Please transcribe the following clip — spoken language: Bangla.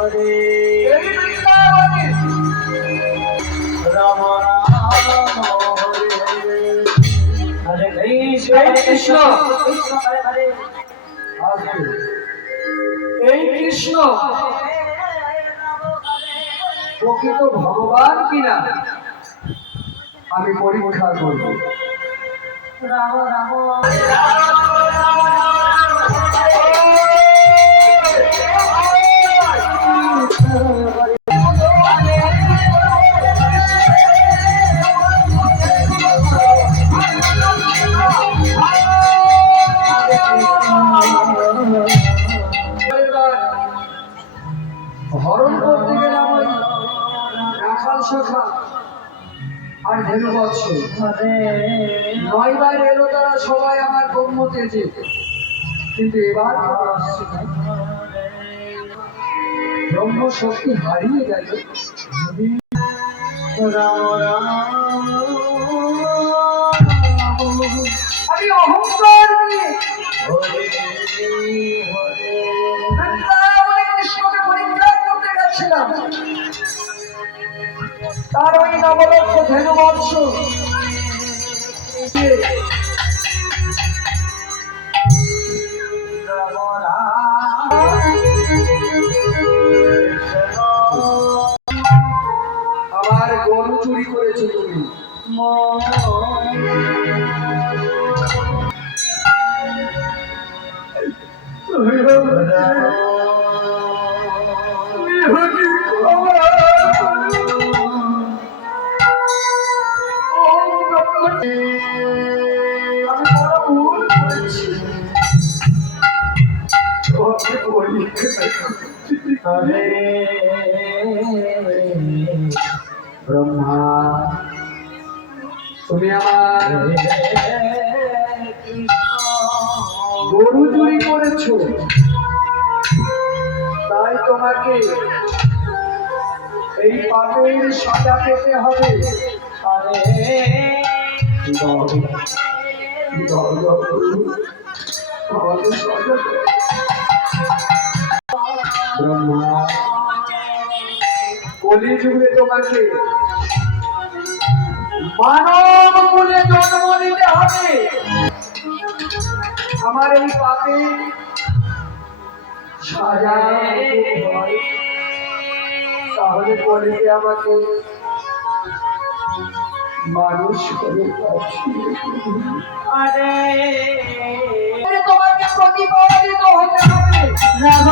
হরে রাম রাম হরে হরে হরে কৃষ্ণ কৃষ্ণ হরে হরে। এই কৃষ্ণ প্রকৃত ভগবান কিনা আমি পরীক্ষা করব। রাম রাম হরণ করতে গেলাম ওই রাখাল শাখা আর ধেনু বৎস, 9 বার এলো তারা সবাই আমার গম্যতে যেতে, কিন্তু এবার কেউ আসছে না। ব্রহ্ম শক্তি হারিয়ে গেল। রাম রাম আমি অহংকার নিয়ে হরে হরে বৃন্দাবনে কৃষ্ণকে পরীক্ষা করতে গেছিলাম। তার ওই নবলক্ষ ধেনু বৎস আমার গরু চুরি করেছো তুমি। আমি বড় ভুল করেছি। হরে ব্রহ্মা, তুমি আমার গরু চুরি করেছো, তাই তোমাকে এই পাপের সাজা পেতে হবে। ব্রহ্মা, কলিযুগে তোমাকে মানব কুলে জন্ম নিতে হবে। আমার এই পাপে সাজা পেতে হয়, তাহলে কলিতে আমাকে মানুষ করে তোমাকে প্রতিপালিত হতে হবে। রাম